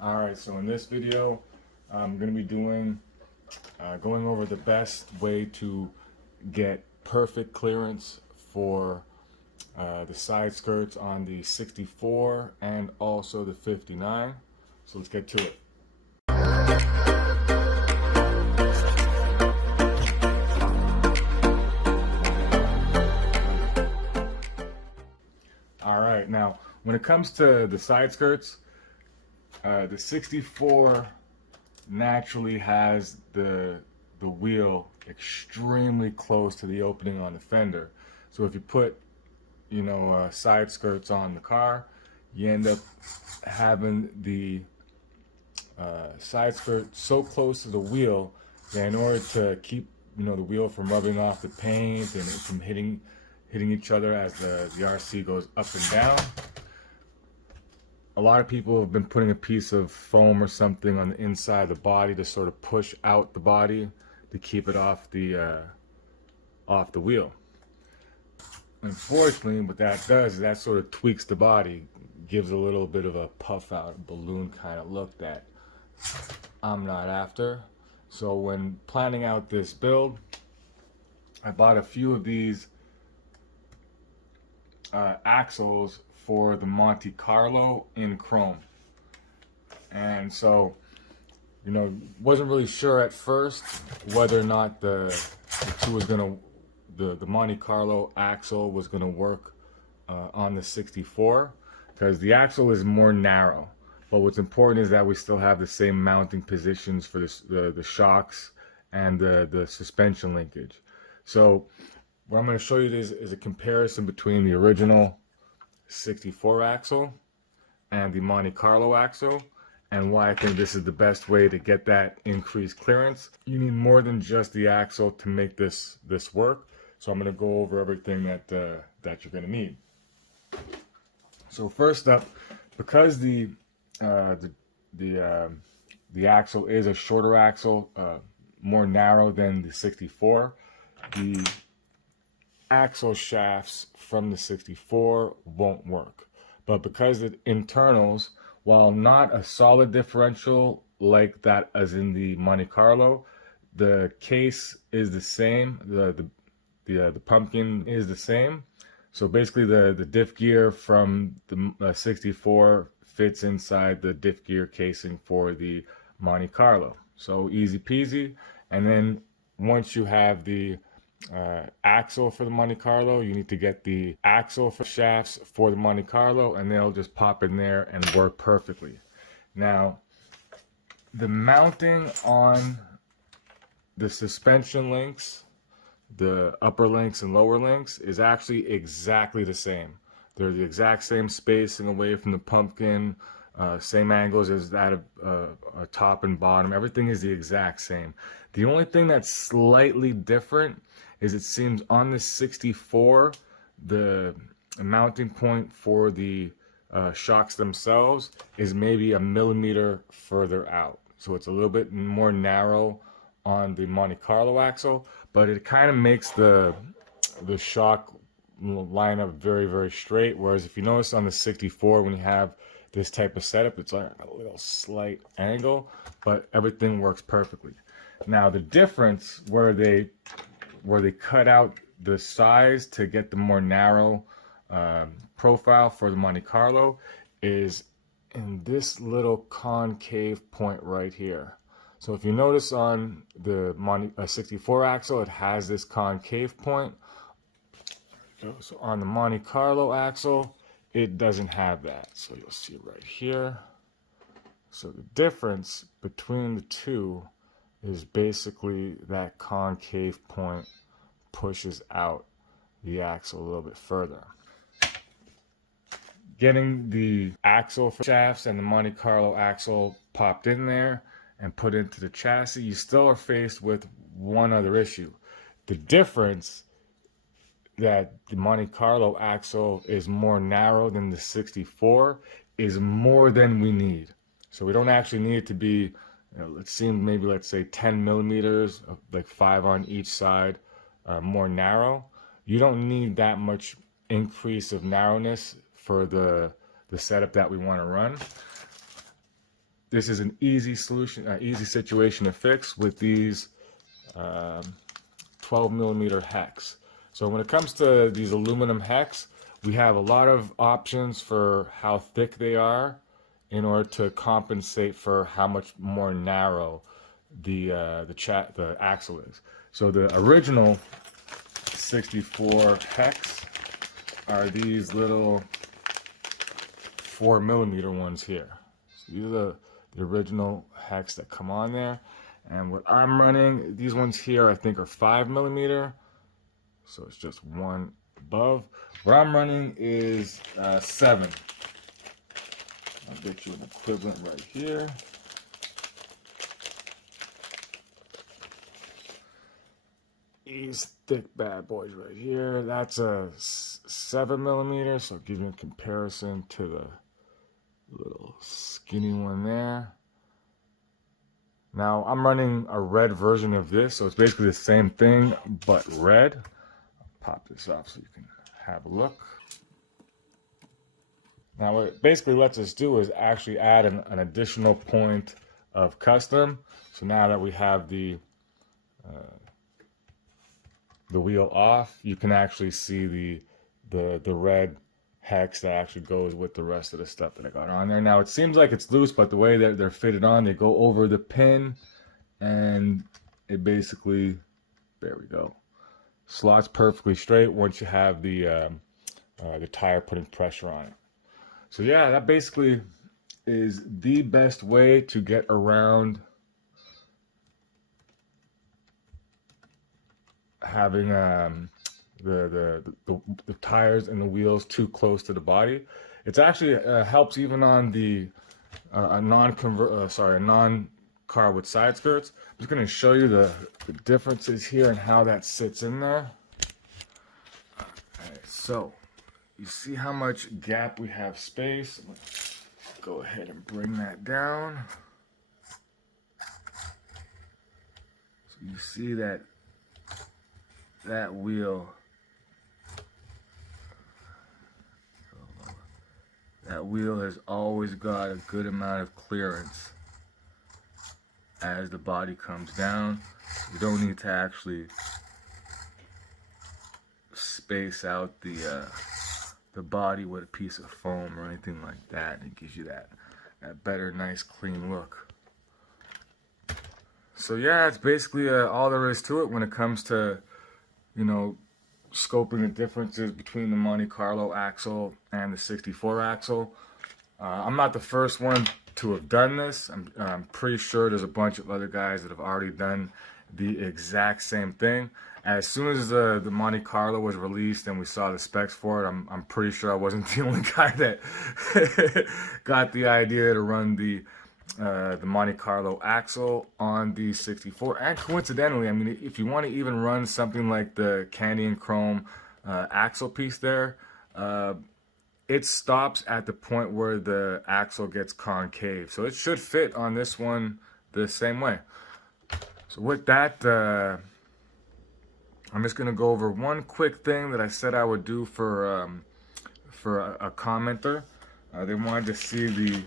Alright, so in this video, I'm going to be going over the best way to get perfect clearance for the side skirts on the 64 and also the 59. So let's get to it. Alright, now when it comes to the side skirts, the 64 naturally has the wheel extremely close to the opening on the fender. So if you put, side skirts on the car, you end up having the side skirt so close to the wheel that in order to keep the wheel from rubbing off the paint and from hitting each other as the RC goes up and down, a lot of people have been putting a piece of foam or something on the inside of the body to sort of push out the body to keep it off the wheel. Unfortunately, what that does is that sort of tweaks the body, gives a little bit of a puff out, balloon kind of look that I'm not after. So when planning out this build, I bought a few of these axles for the Monte Carlo in chrome. And so, wasn't really sure at first whether or not the Monte Carlo axle was gonna work on the 64, because the axle is more narrow. But what's important is that we still have the same mounting positions for the shocks and the suspension linkage. So what I'm going to show you is a comparison between the original 64 axle and the Monte Carlo axle, and why I think this is the best way to get that increased clearance. You need more than just the axle to make this work. So I'm going to go over everything that you're going to need. So first up, because the axle is a shorter axle, more narrow than the 64, the axle shafts from the 64 won't work. But because the internals, while not a solid differential like that as in the Monte Carlo, the case is the same, the pumpkin is the same. So basically the diff gear from the 64 fits inside the diff gear casing for the Monte Carlo. So easy peasy. And then once you have the axle for the Monte Carlo, you need to get the axle for shafts for the Monte Carlo, and they'll just pop in there and work perfectly. Now, the mounting on the suspension links, the upper links and lower links, is actually exactly the same. They're the exact same spacing away from the pumpkin, same angles as that of top and bottom. Everything is the exact same. The only thing that's slightly different is it seems on the 64, the mounting point for the shocks themselves is maybe a millimeter further out. So it's a little bit more narrow on the Monte Carlo axle, but it kind of makes the shock line up very, very straight. Whereas if you notice on the 64, when you have this type of setup, it's like a little slight angle, but everything works perfectly. Now the difference where they cut out the size to get the more narrow profile for the Monte Carlo is in this little concave point right here. So if you notice on the 64 axle, it has this concave point. So on the Monte Carlo axle, it doesn't have that. So you'll see right here. So the difference between the two is basically that concave point pushes out the axle a little bit further. Getting the axle for shafts and the Monte Carlo axle popped in there and put into the chassis, you still are faced with one other issue. The difference that the Monte Carlo axle is more narrow than the 64 is more than we need. So we don't actually need it to be, let's say 10 millimeters, like 5 on each side, more narrow. You don't need that much increase of narrowness for the setup that we want to run. this is an easy solution, easy situation to fix with these 12mm hex. So when it comes to these aluminum hex, we have a lot of options for how thick they are in order to compensate for how much more narrow the axle is. So the original 64 hex are these little 4mm ones here. So these are the original hex that come on there. And what I'm running, these ones here I think are 5mm. So it's just one above. What I'm running is 7. I'll get you an equivalent right here. These thick bad boys right here. That's a 7mm, so it gives me a comparison to the little skinny one there. Now I'm running a red version of this, so it's basically the same thing but red. I'll pop this off so you can have a look. Now what it basically lets us do is actually add an additional point of custom. So now that we have the wheel off, you can actually see the red hex that actually goes with the rest of the stuff that I got on there. Now it seems like it's loose, but the way that they're fitted on, they go over the pin and it basically, there we go, slots perfectly straight once you have the tire putting pressure on it. So yeah, that basically is the best way to get around having the tires and the wheels too close to the body. It's actually helps even on the a non-car with side skirts. I'm just going to show you the differences here and how that sits in there. Alright, so you see how much gap we have space. I'm going to go ahead and bring that down. So you see that wheel, has always got a good amount of clearance as the body comes down. You don't need to actually space out the body with a piece of foam or anything like that. It gives you that better, nice, clean look. So yeah, it's basically all there is to it when it comes to, you know, scoping the differences between the Monte Carlo axle and the 64 axle. I'm not the first one to have done this. I'm pretty sure there's a bunch of other guys that have already done the exact same thing. As soon as the Monte Carlo was released and we saw the specs for it, I'm pretty sure I wasn't the only guy that got the idea to run the Monte Carlo axle on the 64. And coincidentally, I mean, if you want to even run something like the candy and chrome axle piece there, it stops at the point where the axle gets concave, so it should fit on this one the same way. So with that, I'm just gonna go over one quick thing that I said I would do for a commenter. They wanted to see the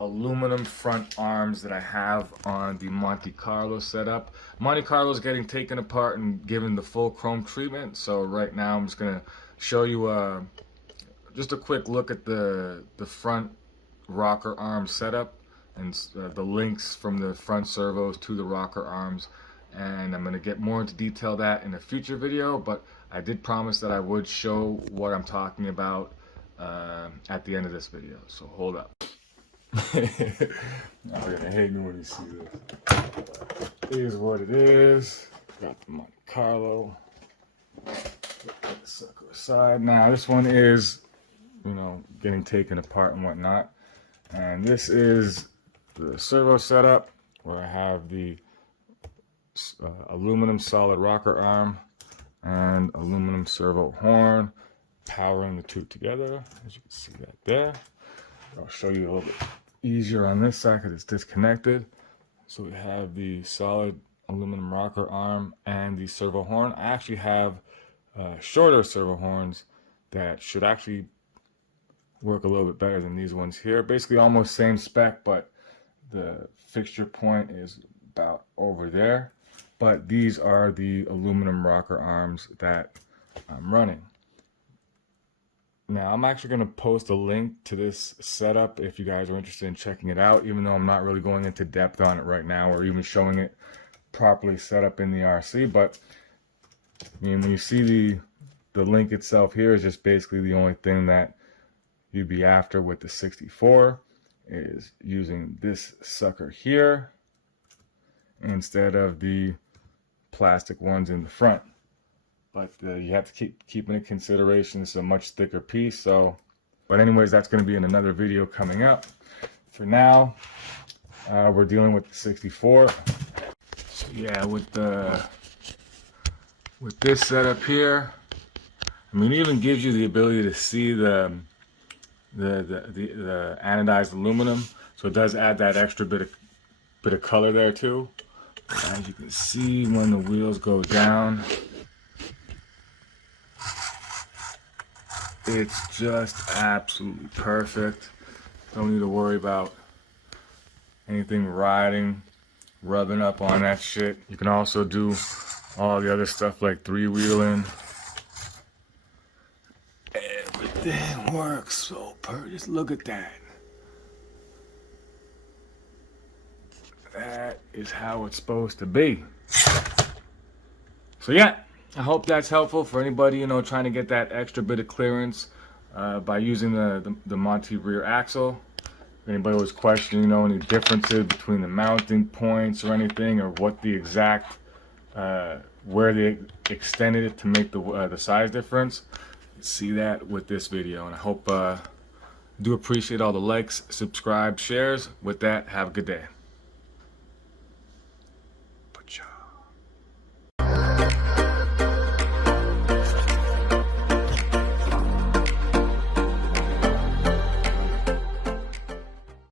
aluminum front arms that I have on the Monte Carlo setup. Monte Carlo is getting taken apart and given the full chrome treatment, so right now I'm just gonna show you just a quick look at the front rocker arm setup and the links from the front servos to the rocker arms, and I'm going to get more into detail that in a future video, but I did promise that I would show what I'm talking about at the end of this video, so hold up. Now you're going to hate me when you see this. It is what it is. Got the Monte Carlo. Put that sucker aside. Now this one is, you know, getting taken apart and whatnot, and this is the servo setup where I have the aluminum solid rocker arm and aluminum servo horn powering the two together, as you can see that there. I'll show you a little bit easier on this side because it's disconnected. So we have the solid aluminum rocker arm and the servo horn. I actually have shorter servo horns that should actually work a little bit better than these ones here. Basically almost same spec, but The fixture point is about over there, but these are the aluminum rocker arms that I'm running. Now I'm actually going to post a link to this setup if you guys are interested in checking it out, even though I'm not really going into depth on it right now or even showing it properly set up in the RC. But I mean, when you see the link itself here is just basically the only thing that you'd be after with the 64 is using this sucker here instead of the plastic ones in the front. But you have to keep in consideration it's a much thicker piece. So, but anyways, that's going to be in another video coming up. For now, we're dealing with the 64. So yeah, with this setup here, I mean, it even gives you the ability to see the anodized aluminum, so it does add that extra bit of color there too. As you can see, when the wheels go down, it's just absolutely perfect. Don't need to worry about anything riding, rubbing up on that shit. You can also do all the other stuff like three-wheeling. Everything works so perfect. Just look at that. That is how it's supposed to be. So yeah, I hope that's helpful for anybody, you know, trying to get that extra bit of clearance by using the Monte rear axle. If anybody was questioning, you know, any differences between the mounting points or anything, or what the exact where they extended it to make the size difference, see that with this video. And I hope do appreciate all the likes, subscribe, shares. With that, have a good day.